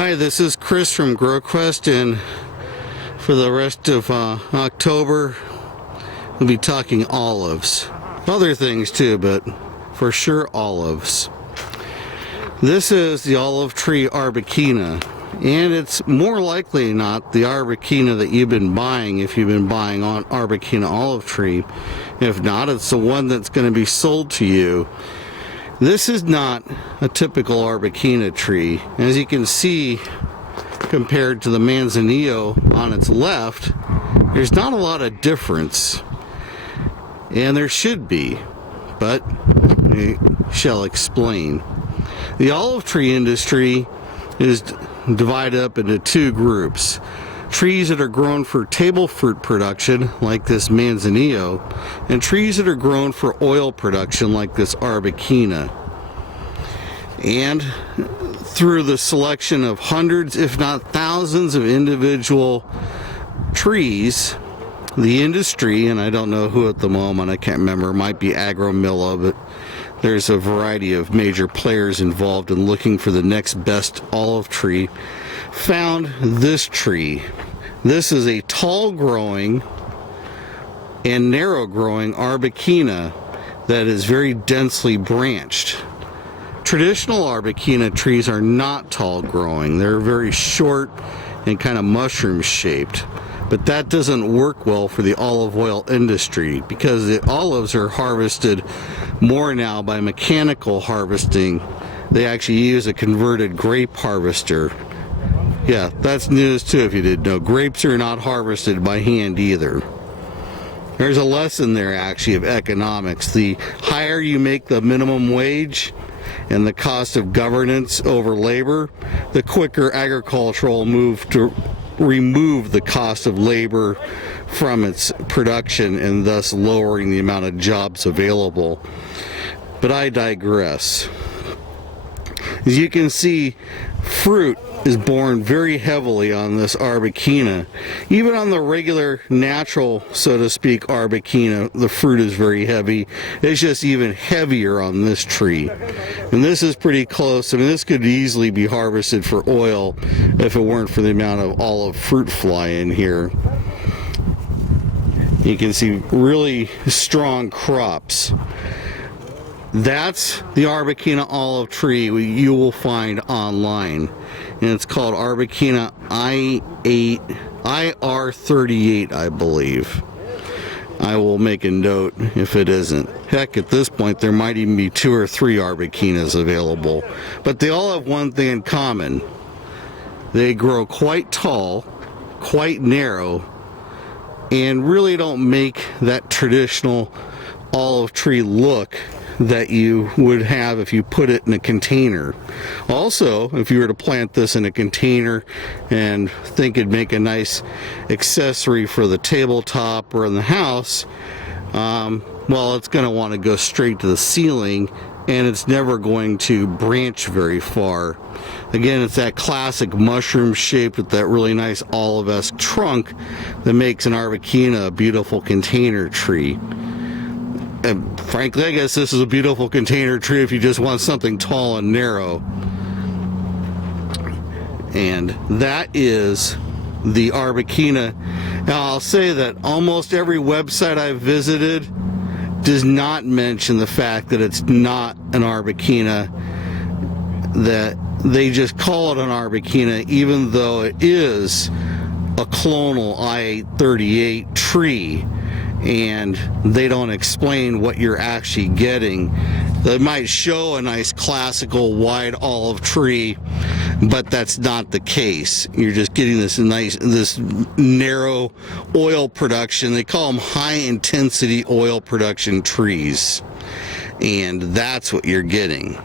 Hi, this is Chris from GrowQuest, and for the rest of October we'll be talking olives. Other things too, but for sure olives. This is the olive tree Arbequina, and it's more likely not the Arbequina that you've been buying if you've been buying on Arbequina olive tree. If not, it's the one that's going to be sold to you. This is not a typical Arbequina tree. As you can see, compared to the Manzanillo on its left, there's not a lot of difference, and there should be, but I shall explain. The olive tree industry is divided up into two groups: trees that are grown for table fruit production, like this Manzanillo, and trees that are grown for oil production, like this Arbequina. And through the selection of hundreds, if not thousands, of individual trees, the industry, and I don't know who at the moment, I can't remember, it might be Agromilla, but there's a variety of major players involved in looking for the next best olive tree, found this tree. This is a tall growing and narrow growing Arbequina that is very densely branched. Traditional Arbequina trees are not tall growing. They're very short and kind of mushroom shaped. But that doesn't work well for the olive oil industry, because the olives are harvested more now by mechanical harvesting. They actually use a converted grape harvester. Yeah, that's news too if you didn't know. Grapes are not harvested by hand either. There's a lesson there actually of economics. The higher you make the minimum wage and the cost of governance over labor, the quicker agriculture will move to remove the cost of labor from its production, and thus lowering the amount of jobs available. But I digress. As you can see, fruit is borne very heavily on this Arbequina. Even on the regular, natural, so to speak, Arbequina, the fruit is very heavy. It's just even heavier on this tree. And this is pretty close. I mean, this could easily be harvested for oil if it weren't for the amount of olive fruit fly in here. You can see really strong crops. That's the Arbequina olive tree you will find online, and it's called Arbequina IRTA, I believe. I will make a note if it isn't. Heck, at this point there might even be 2 or 3 Arbequinas available, but they all have one thing in common: they grow quite tall, quite narrow, and really don't make that traditional olive tree look that you would have if you put it in a container. Also, if you were to plant this in a container and think it'd make a nice accessory for the tabletop or in the house, well, it's going to want to go straight to the ceiling, and it's never going to branch very far. Again, it's that classic mushroom shape with that really nice olive-esque trunk that makes an Arbequina a beautiful container tree. And frankly, I guess this is a beautiful container tree if you just want something tall and narrow. And that is the Arbequina. Now, I'll say that almost every website I've visited does not mention the fact that it's not an Arbequina, that they just call it an Arbequina, even though it is a clonal I-18 tree, and they don't explain what you're actually getting. They might show a nice classical wide olive tree, but that's not the case. You're just getting this narrow oil production. They call them high intensity oil production trees, and that's what you're getting.